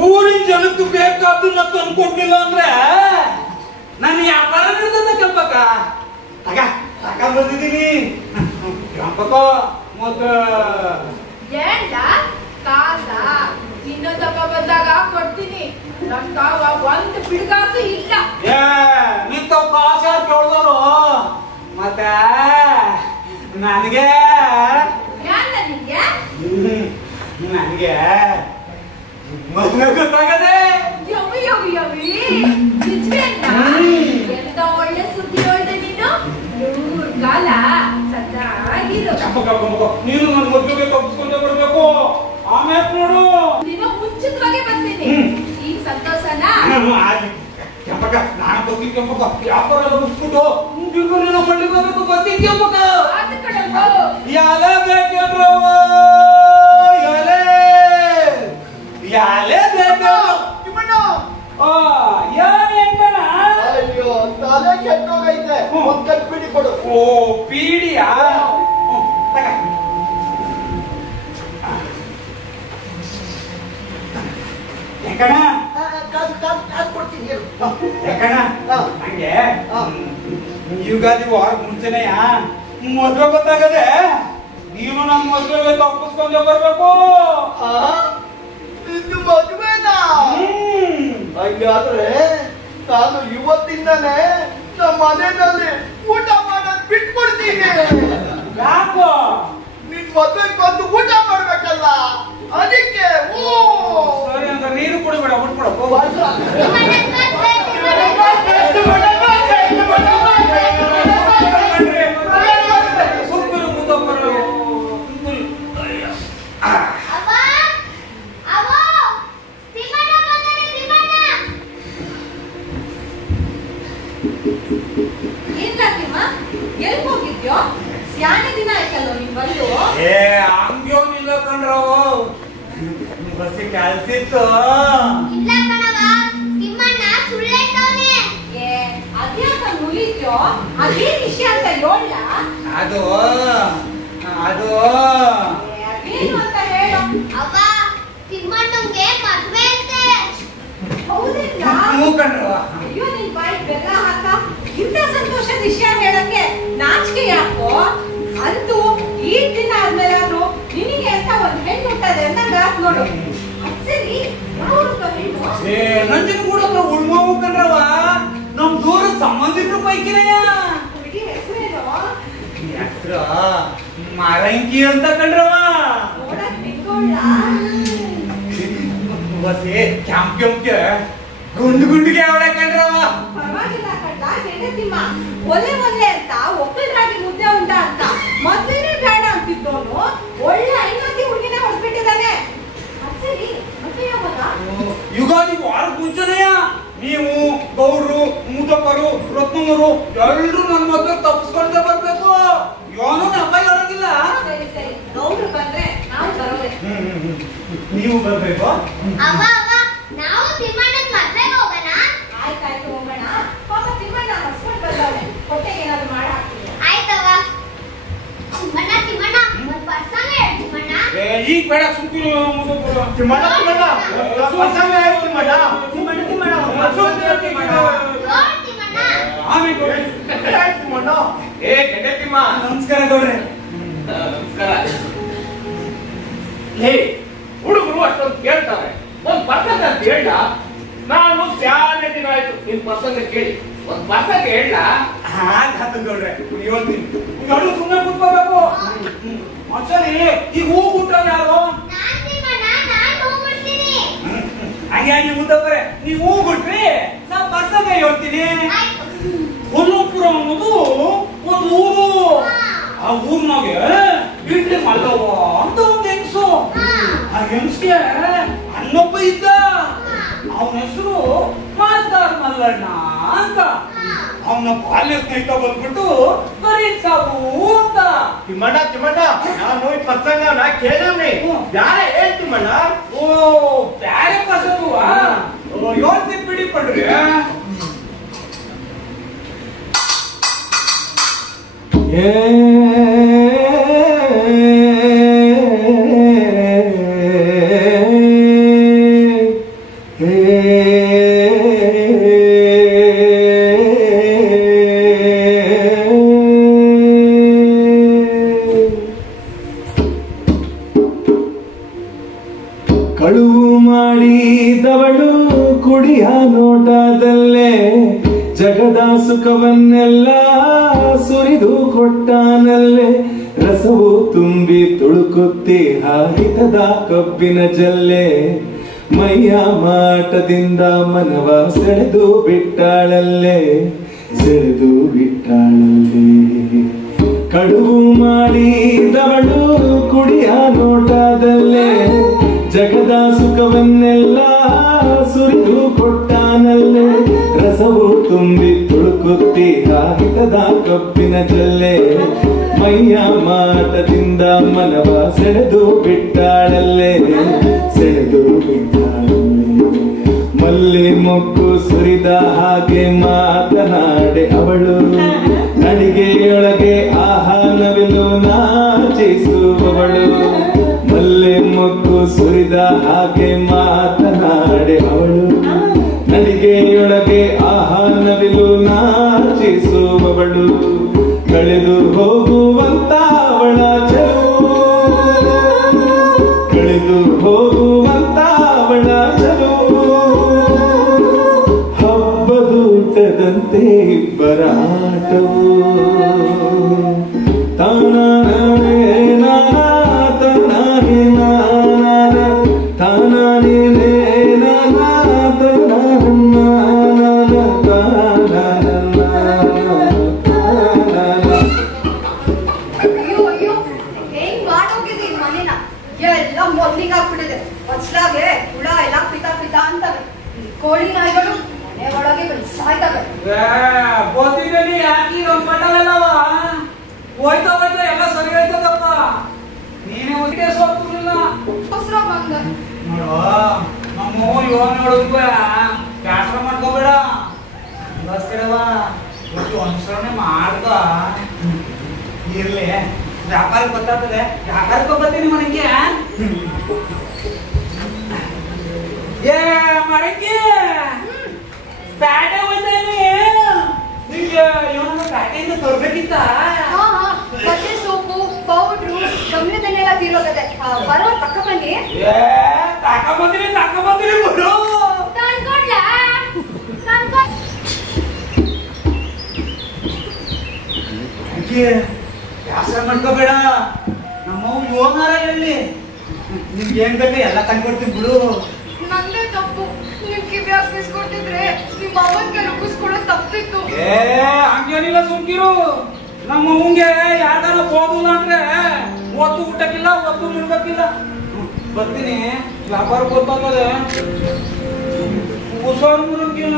ಊರಿನ ಜನಕ್ಕೆ ಬೇಕಾದನ್ನ ತಂದ್ಕೊಡ್ಲಿಲ್ಲ ಅಂದ್ರೆ ನಾನು ವ್ಯಾಪಾರ ನಡೆದ ಕೆಂಪಕ್ಕ ಬಂದಿದ್ದೀನಿ ಕೆಂಪಕ್ಕ ಮತ್ತ ಕಾಸ ಇನ್ನೊಂದಪ್ಪ ಬಂದಾಗ ಕೊಡ್ತೀನಿ ನಮ್ಗಾವ ಒಂದು ಬಿಡ್ಗಾಸು ಇಲ್ಲ ನಿಂತವ್ ಕಾಸ ಕೇಳ್ದವರು ಮತ್ತೆ ನನಗೆ ನನಗೆ ಮದ್ವೆ ಗೊತ್ತಾಗದೆ ಎಂತ ಒಳ್ಳೆ ಸುದ್ದಿ ಹೇಳ್ದೆ ನೀನು 100 ಕಾಲ ಸದ್ದಾಗಿರು ನೀನು ನನ್ನ ಮದ್ವೆಗೆ ತಪ್ಪಿಸ್ಕೊಂಡೆ ಬರ್ಬೇಕು ಆಮೇಲೆ ನೋಡು ನೀನು ಮುಂಚಿತವಾಗಿ ಬರ್ತೀನಿ ಈ ಸಂತೋಷನ ಕೆಂಪಕ್ಕ ನಾನು ಬರ್ತೀನಿ ಕೆಂಪಕ್ಕ ವ್ಯಾಪಾರ ಎಲ್ಲ ಮುಗಿಸ್ಬಿಟ್ಟು ನೀನು ಮಳ್ಳಿಗೆ ಹೋಗ್ಬೇಕು ಬರ್ತೀನಿ ಕೆಂಪಕ್ಕ ಯಾಲೆ ಬೇಕೇನ್ರವ ಯಾಲೆ ಬೇಕು ಅಯ್ಯೋ ತಲೆ ಕೆಟ್ಟೋಗೈತೆ ಒಂದ್ ಕಟ್ ಪೀಡಿ ಕೊಡು ಓ ಪೀಡಿಯಾ ಯಾಕಣ ಕೊಡ್ತೀನಿ ಯಾಕಣ ಹಂಗೆ ಯುಗಾದಿ ವಾರ ಮುಂಚೆನೆಯ ಮದ್ವೆ ಗೊತ್ತಾಗದೆ ನೀನು ನಮ್ಮ ಮದ್ವೆಗೆ ತಪ್ಪಿಸ್ಕೊಂಡೆ ಬರ್ಬೇಕು ನಿನ್ನ ಮದುವೆನಾ ಹಂಗಾದ್ರೆ ನಾನು ಇವತ್ತಿಂದಾನೆ ನಮ್ಮ ಮನೆಯಲ್ಲಿ ಊಟ ಮಾಡೋದ್ ಬಿಟ್ಕೊಡ್ತೀನಿ ಯಾಕೋ ನಿನ್ ಮದ್ವೆಗೆ ಬಂದು ಊಟ ಮಾಡ್ಬೇಕಲ್ಲ ಅದಕ್ಕೆ ಸರಿ ಅಂತ ನೀರು ಕುಡಿಬೇಡ ಬಿಟ್ಬಿಡಪ್ಪ ಎಲ್ಲಿ ಹೋಗಿದ್ಯೋ ಸ್ಯಾನೆ ದಿನ ಆಯ್ತಲ್ಲ ನೀನ್ ಬಂದು ಹಂಗ್ಯೋನಿಲ್ಲ ಕಣ್ರವ ಬಸ್ಸಿ ಕಲ್ಸಿತ್ತು ಇಲ್ಲ ಕಣವ ತಿಮ್ಮಣ್ಣ ಸುಳ್ಳೇಟವನೇ ಅದ್ಯಾಕ ಮುಗಿದ್ಯೋ ಅದೇನ್ ವಿಷಯ ಅಂತ ಹೇಳ ಅದು ಅದೇನು ಅಂತ ಹೇಳು ಅವ್ವ ತಿಮ್ಮಣ್ಣಂಗೆ ಮದ್ವೆ ಅಂತೆ ಹೌದಿಲ್ಲ ಕಣ್ರವ ಅಯ್ಯೋ ನಿನ್ ಬಾಯಿ ಬೆಲ್ಲ ಹಾಕ ಇಂಥ ಸಂತೋಷದ ವಿಷಯ ಹೇಳಕ್ಕೆ ನಾಚಿಕೆ ಯಾಕೋ ಅಂತೂ ಈ ದಿನ ಆದ್ಮೇಲೆ ಆದ್ರೂ ನಿನಗೆ ಅಂತ ಒಂದ್ ಹೆಣ್ಣು ಹುಟ್ಟದೆ ಅಂತ ಗಾತ್ ನೋಡು ಸರಿ ನಂಜನ್ ಕೂಡ ಉಳ್ಮೋವು ಕಣ್ರವ ನಮ್ ದೂರ ಸಂಬಂಧಿಕರ ಪೈಕಿನಯ್ಯ ಹುಡುಗಿ ಹೆಸರೇನು ಹೆಸರು ಮಾರಂಕಿ ಅಂತ ಕಣ್ರವ ನೋಡಕ್ ನಿಂಗೋಳ ಬಸ್ಸಿ ಕೆಂಪ್ಗೆ ಗುಂಡಿಗೆ ಅವಳೆ ಕಣ್ರವ ಪರವಾಗಿಲ್ಲ ಕಡ್ಲ ಹೆಂಡತಿಮ್ಮ ಒಲೆ ಅಂತ ಒಕ್ಕಲ್ರಾಗಿ ಮುದ್ದೆ ಉಂಡ ಅಂತ ಮದ್ವೆನೇ ಬೇಡ ಅಂತಿದ್ದವನು ಒಳ್ಳೆ ಐನತಿ ಹುಡುಗಿನ ಹೊಡ್ಬಿಟ್ಟಿದ್ದಾನೆ ಸರಿ ಮತ್ತೆ ಯಾವಾಗ ಯುಗಾದಿ ವಾರ ಮುಂಚೆನೆಯ ನೀವು ಗೌಡ್ರು ಮುದಪ್ಪರು ರತ್ನಮ್ಮರು ಎಲ್ರು ನನ್ನ ಮದ್ವೆ ತಪ್ಪಿಸ್ಕೊಳ್ತಾ ಬರ್ಬೇಕು ಏನೋ ಹಬ್ಬ ಇರೋದಿಲ್ಲ ಸರಿ ಗೌಡ್ರು ಬಂದ್ರೆ ನಾವು ಬರೋದೆ ನೀವು ಬರ್ಬೇಕು ಅವ್ವ ನಾವು ತಿಮ್ಮಣ್ಣನ ಮದ್ವೆಗೆ ಹೋಗೋಣ ಆಯ್ತಾಯ್ತು ಹೋಗೋಣ ಪಾಪ ತಿಮ್ಮಣ್ಣ ಹಸ್ಕೊಂಡು ಬಂದವನೆ ಹೊಟ್ಟೆಗೆ ಏನಾದ್ರು ಮಾಡಿ ಹಾಕ್ತೀನಿ ಆಯ್ತವ್ವ ತಿಮ್ಮಣ್ಣ ಒಂದ್ ಪರ್ಸಂಗ ಹೇಳು ತಿಮ್ಮಣ್ಣ ಈಗ ಬೇಡ ಸುಮ್ಕಿರು ಮುದಪ್ಪರು ತಿಮ್ಮಣ್ಣ ನಮಸ್ಕಾರ ಗೌಡ್ರೆ ನಮಸ್ಕಾರ ಹೇ ಹುಡುಗರು ಅಷ್ಟೊಂದು ಕೇಳ್ತಾರೆ ಒಂದ್ ಪರ್ಸೆಂಟ್ ಅಂತ ಹೇಳ ನಾನು ಶಾಲೆ ದಿನ ಆಯ್ತು ನಿನ್ ಪ್ರಸಂಗ ಕೇಳಿ ಒಂದ್ ಪ್ರಸಂಗ ಹೇಳ ಹಾಗಂದ್ರೆ ಹೇಳ್ತೀನಿ ಗಡು ಸುಮ್ಮನೆ ಕೂತ್ಕೋಬೇಕು. ಒಂದ್ಸರಿ ಈಗ ಹೂ ಊಟ ಯಾರು ಹಂಗಾಗಿ ಮುದ್ದಪ್ಪರೆ ನೀವು ಹೂ ಬಿಟ್ರಿ ನಾ ಪ್ರಸಂಗ ಹೇಳ್ತೀನಿ. ಕೊಲ್ಲಪುರ ಅನ್ನೋದು ಒಂದು ಊರು. ಆ ಊರ್ನಾಗೆ ಇಡ್ಲಿ ಮಲ್ಲವ್ವ ಅಂತ ಒಂದು ಹೆಂಗಸು. ಆ ಹೆಂಗಸ್ಗೆ ಅಣ್ಣೊಬ್ಬ ಇದ್ದ. ಅವನ ಹೆಸರು ಮಾಲ್ದಾರ್ ಮಲ್ಲಣ್ಣ ಅಂತ. ಅವನ ಬಾಲ್ಯ ಸ್ನೇಹಿತ ಬಂದ್ಬಿಟ್ಟು ಕರೀದ್ ಸಾಬು ಅಂತ. ತಿಮ್ಮಣ್ಣ ನಾನು ಈ ಪ್ರಸಂಗ ಕೇಳವ್ರಿ ಯಾರೇ ಹೇಳ್ತಿಮ್ಮಣ್ಣ. ಓ ಬ್ಯಾರೆ ಪ್ರಸಂಗವ ಹೇಳ್ತೀನಿ ಬಿಡಿ ಪಡ್ರಿ. ಕಳುವು ಮಾಡಿದವಳು ಕುಡಿಯ ನೋಟದಲ್ಲೇ ಜಗದ ಸುಖವನ್ನೆಲ್ಲ ಸುರಿದು ಕೊಟ್ಟಾನಲ್ಲೇ. ರಸವು ತುಂಬಿ ತುಳುಕುತ್ತಿ ಹಾರಿತದ ಕಬ್ಬಿನ ಜಲ್ಲೆ. ಮೈಯ ಮಾಟದಿಂದ ಮನವ ಸೆಳೆದು ಬಿಟ್ಟಾಳಲ್ಲೇ. ಕಳುವು ಮಾಡಿದವಳು ಕುಡಿಯ ನೋಟದಲ್ಲೇ ಜಗದ ಸುಖವನ್ನೆಲ್ಲ ಸುರಿದು ಕೊಟ್ಟಾನಲ್ಲೇ. ರಸವು ತುಂಬಿ ತುಳುಕುತ್ತಿ ಹಾರಿತದ ಕಬ್ಬಿನ ಜಲ್ಲೆ. ಮೈಯ ಮಾಟದಿಂದ ಮನವ ಸೆಳೆದು ಬಿಟ್ಟಾಳಲ್ಲೇ. ಮಲ್ಲಿ ಮೊಗ್ಗು ಸುರಿದ ಹಾಗೆ ಮಾತನಾಡೆ ಅವಳು. ನಡಿಗೆಯೊಳಗೆ ಆಹಾನವಿಲು ನಾಚಿಸುವವಳು. ಮಲ್ಲೆ ಮೊಗ್ಗು ಸುರಿದ ಹಾಗೆ ಮಾತನಾಡೆ ಅವಳು. ನಡಿಗೆಯೊಳಗೆ ಆಹಾನವಿಲು ನಾಚಿಸುವವಳು. ಕಳೆದು ಹೋಗುವಂತ ಅವಳ ಚೆಲುವು. ಕಳೆದು ಹೋಗುವಂತ ಅವಳ ಚೆಲುವು. ಹಬ್ಬದೂಟದಂತೆ ಇಬ್ಬರಾಟವು. ಕೋಳಿ ನಾಯಿಗಳು ಮನೆ ಒಳಗೆ ಸಾಯ್ತವೆ. ಗೊತ್ತಿದ್ದೀನಿ ಯಾಕೆ ಪಟವೆಲ್ಲವ ಹೋಯ್ತಾ ಹೋಯ್ತಾ ಎಲ್ಲ ಸರಿ ಆಯ್ತದಪ್ಪ. ನೀನೇ ಒಟ್ಟಿಗೆ ಸೋತಿರ್ಲಿಲ್ಲ ನೋಡು. ನಮ್ಮ ಯೋನ ನೋಡಿದ್ವ ಬ್ಯಾಸ್ರ ಮಾಡ್ಕೋಬೇಡ. ಬಸ್ ಕಡೆವಾ ಅನುಸರಣೆ ಮಾಡ್ದ ಇರ್ಲಿ. ವ್ಯಾಪಾರಕ್ಕೆ ಗೊತ್ತಾಗ್ತದೆ. ವ್ಯಾಪಾರಕ್ಕೆ ಬರ್ತೀನಿ ಮನೆಗೆ. ಏ ಮರಕ್ಕೆ ಬ್ಯಾಟೆ ಹೋಯ್ತಾ ನಿಮ್ಗೆ ಇವನು ಬ್ಯಾಟೆಯಿಂದ ತರ್ಬೇಕಿತ್ತ. ಬಟ್ಟೆ ಸೋಪು ಪೌಡ್ರು ಗಮನದನ್ನೆಲ್ಲ ತೀರೋಗದೆ. ಬರೋ ತಕ್ಕ ಬನ್ನಿ. ತಕೊಂಬಂದಿರಿ ಬಿಡು. ವ್ಯಾಸ ಮಾಡ್ಕೋಬೇಡ. ನಮ್ಮವ್ ಯೋನಾರ ಹೇಳಿ ನಿಮ್ಗೆ ಏನ್ ಬೇಕು ಎಲ್ಲ ತಂದ್ಕೊಡ್ತೀನಿ ಬಿಡು. ನಂದೇ ತಪ್ಪು. ನಿಮ್ ಕಿವ್ಯಾಗ ಬಿಸ್ಕೊಟ್ಟಿದ್ರೆ ನಿಮ್ ಅವನ್ಗೆ ರುಗಿಸ್ಕೊಡೋ ತಪ್ಪಿತ್ತು. ಹಂಗೇನಿಲ್ಲ ಸುಮ್ಕಿರು. ನಮ್ಮ ಅವಂಗೆ ಯಾವ್ದಾರ ಬೋದಿಲ್ಲ ಅಂದ್ರೆ ಒತ್ತು ಊಟಕ್ಕಿಲ್ಲ ಒತ್ತು ನಿಲ್ಬೇಕಿಲ್ಲ. ಬರ್ತೀನಿ ವ್ಯಾಪಾರ ಗೊತ್ತಾಗದೆ ಹುಷಾರು ಮುರಂಗಿಲ್ಲ.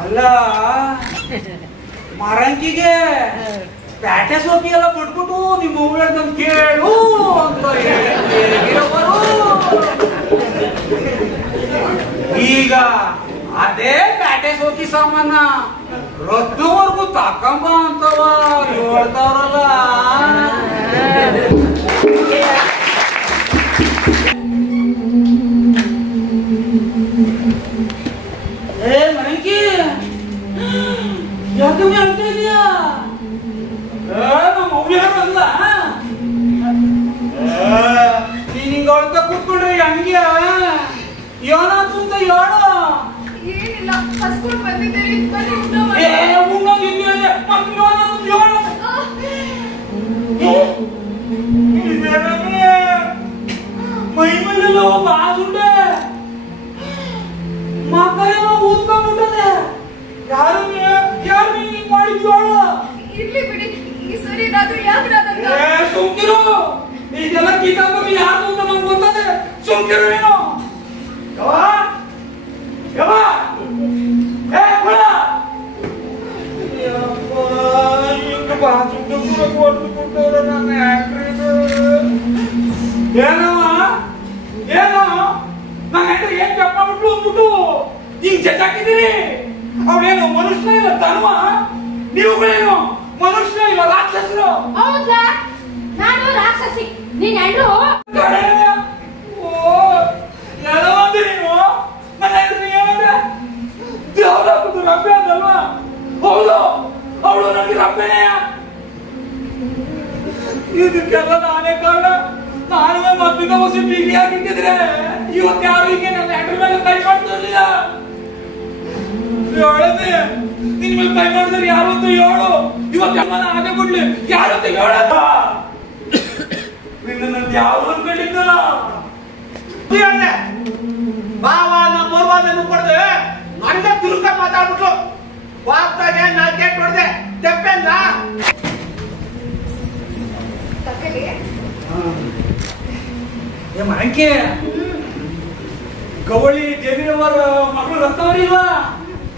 ಅಲ್ಲ ಮರಂಕಿಗೆ ಪ್ಯಾಟೆ ಸೋಕಿ ಎಲ್ಲ ಬಿಟ್ಬಿಟ್ಟು ನಿಮ್ಮ ಊಳದಂತ ಕೇಳು ಅಂತ ಹೇಳಿರವರು. ಈಗ ಅದೇ ಪ್ಯಾಟೆ ಸೋಕಿ ಸಾಮಾನ ರದ್ದುವರೆಗೂ ತಕೊಂಬ ಅಂತವ ಹೇಳ್ತಾವ್ರಲ್ಲ. ಏ ಮನೆ ಹಿಂಗ ಅಳ್ತ ಕೂತ್ಕೊಂಡ್ರೆ ಹಂಗೆ ಏನಾದ್ರು ಅಂತ ಹೇಳು. ಏನಿಲ್ಲ, ಹಸ್ಕೊಂಡು ಬಂದಿದ್ದೀರಿ, ಬನ್ನಿ ಊಟ ಏ ಮಾಡಿ. ಉಣ್ಣೋದಿದ್ಮೇಲೆ ಮತ್ತೆ ಏನಾದ್ರು ಹೇಳು. ಮೈ ಮೇಲೆಲ್ಲ ಒಬ್ಬ ಆಸುಂಡೆ ಮಕ್ಕಳೆಲ್ಲ ಊದ್ಕೊಂಡ್ಬಿಟ್ಟದೆ. ಯಾರು ಹಿಂಗ್ ಮಾಡಿದ್ಯೋ? ಇರ್ಲಿ ಬಿಡಿ, ಈ ಸರಿ ಏನಾದ್ರು ಯಾವ್ದಾದಂತ. ಸುಮ್ಕಿರು, ಇದೆಲ್ಲ ಕಿತಾಬಿ ಯಾರು ಅಂತ ನಂಗೆ ಗೊತ್ತದೆ. ಸುಮ್ಕಿರು ನೀನು. ಯವ್ವ ಯವ್ವ ಏ ಕೊಡ. ಯಪ್ಪ ಈಗ ಬಾಸುಂಡೆ ಕೂಡ ಕೊಟ್ಬಿಟ್ಟವ್ರೆ ನನ್ನ ಆಂಡ್ರಿದು. ಏನವ ಏನೋ ನನ್ನ ಹೆಂಡ್ರಿ ಏನ್ ಜಪ್ಪ ಬಿಟ್ಲು ಅಂದ್ಬಿಟ್ಟು ಹಿಂಗ್ ಜಜ್ಜಾಕಿದ್ದೀರಿ. ಅವಳೇನು ಮನುಷ್ಯ ಇಲ್ಲ ತನ್ವ? ನೀವುಗಳೇನು ಮನುಷ್ಯ ಇಲ್ಲ ರಾಕ್ಷಸರು? ಹೌದಾ? ನಾನು ರಾಕ್ಷಸಿ, ನೀನ್ ಹೆಂಡ್ರು. ಓ ಎಲ್ಲ ಒಂದು ನೀನು ನನ್ನ ಹೆಂಡ್ರಿ ಏನಂದ್ರೆ ದೇವರಾಗುದು ರಬ್ಬೆ ಅದಲ್ವಾ? ಹೌದು, ಅವಳು ನನಗೆ ರಬ್ಬೆನೆಯ. ಇದಕ್ಕೆಲ್ಲ ನಾನೇ ಕಾರಣ. ನಾನುವೇ ಮದ್ದಿನ ಹೊಸ ಬೀಗಿ ಆಗಿದ್ದಿದ್ರೆ ಇವತ್ತು ಯಾರು ಹೀಗೆ ನನ್ನ ಹೆಂಡ್ರ ಮೇಲೆ ಕೈ ಮಾಡ್ತಿರ್ಲಿಲ್ಲ. ಹೇಳದೆ ನಿನ್ ಮೇಲೆ ಕೈ ಮಾಡಿದ್ರೆ ಯಾರು ಅಂತ ಹೇಳು. ಇವತ್ತು ಅಮ್ಮನ ಆನೆ ಕೊಡ್ಲಿ ಯಾರು ಅಂತ ಹೇಳದ. ನಿನ್ನ ಯಾರು ಅನ್ಕೊಂಡಿದ್ದಲ್ಲ ಬಾವ ನಮ್ಮ ಮೂರ್ವಾದನ್ನು ಕೊಡದೆ ನನಗೆ ತಿರುಗ ಮಾತಾಡ್ಬಿಟ್ಲು. ವಾರ್ತಾಗೆ ನಾಲ್ಕೆ ಕೊಡದೆ ತೆಪ್ಪೆಲ್ಲ ಮರಕ್ಕೆ ಗವಳಿ ದೇವಿಯವರ ಮಗಳು ರಕ್ತವರಿಲ್ವಾ?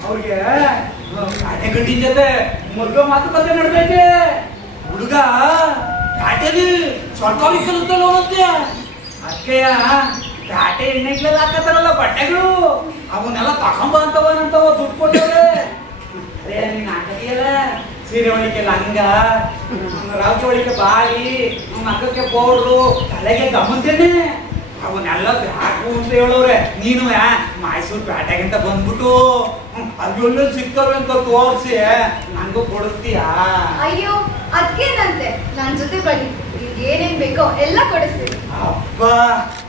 ಅವ್ರಿಗೆ ಕಾಟೆ ಗಂಡಿನ ಜೊತೆ ಮರ್ಗ ಮಾತುಕತೆ ನಡೆದೈತೆ. ಹುಡುಗ ಕಾಟೆಲಿ ಸರ್ಕಾರಿ ಕೆಲಸದಲ್ಲಿ ಹೋಗುತ್ತೆ. ಅದಕ್ಕೆಯ ಕಾಟೆ ಎಣ್ಣೆಗ್ಲೆಲ್ಲ ಹಾಕತ್ತಾರಲ್ಲ ಬಟ್ಟೆಗಳು, ಅವನ್ನೆಲ್ಲ ತಗೊಂಬ ಅಂತವನಂತವ ದುಡ್ಡು ಕೊಟ್ಟವ್ರೆ. ಅದೇ ನೀನ್ ಹಾಕತಿಯಲ್ಲ ಸೀರೆ ಒಳಿಕೆ ಲಂಗ, ರಾಜ ಒಳಿಕೆ ಬಾಳಿ, ಮಕ್ಕಕ್ಕೆ ಪೌಡ್ರು, ತಲೆಗೆ ಗಮಂತೇನೆ ಅವನ್ನೆಲ್ಲ ಹಾಕು ಅಂತ ಹೇಳೋರೆ. ನೀನು ಮೈಸೂರು ಪೇಟೆಗಿಂತ ಬಂದ್ಬಿಟ್ಟು ಅಲ್ಲೊಲ್ಲ ಸಿಗ್ತವೆ ಅಂತ ತೋರಿಸಿ ನಂಗೂ ಕೊಡಿಸ್ತೀಯಾ? ಅಯ್ಯೋ ಅದ್ಕೇನಂತೆ, ನನ್ ಜೊತೆ ಬನ್ನಿ, ಏನೇನ್ ಬೇಕೋ ಎಲ್ಲ ಕೊಡಿಸ್ತೀನಿ. ಅಪ್ಪ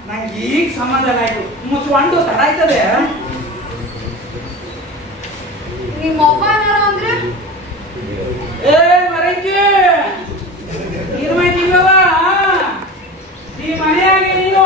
ನಂಗೆ ಈಗ ಸಮಾಧಾನ ಆಯ್ತು. ಮುಚ್ಕೊಂಡು ತಡ ಆಯ್ತದೆ. ನಿಮ್ಮ ಒಬ್ಬ ಅಂದ್ರೆ ಏ ಮರಂಕಿ ನೀನು ಈ ಮನೆಯಾಗೆ ನೀನು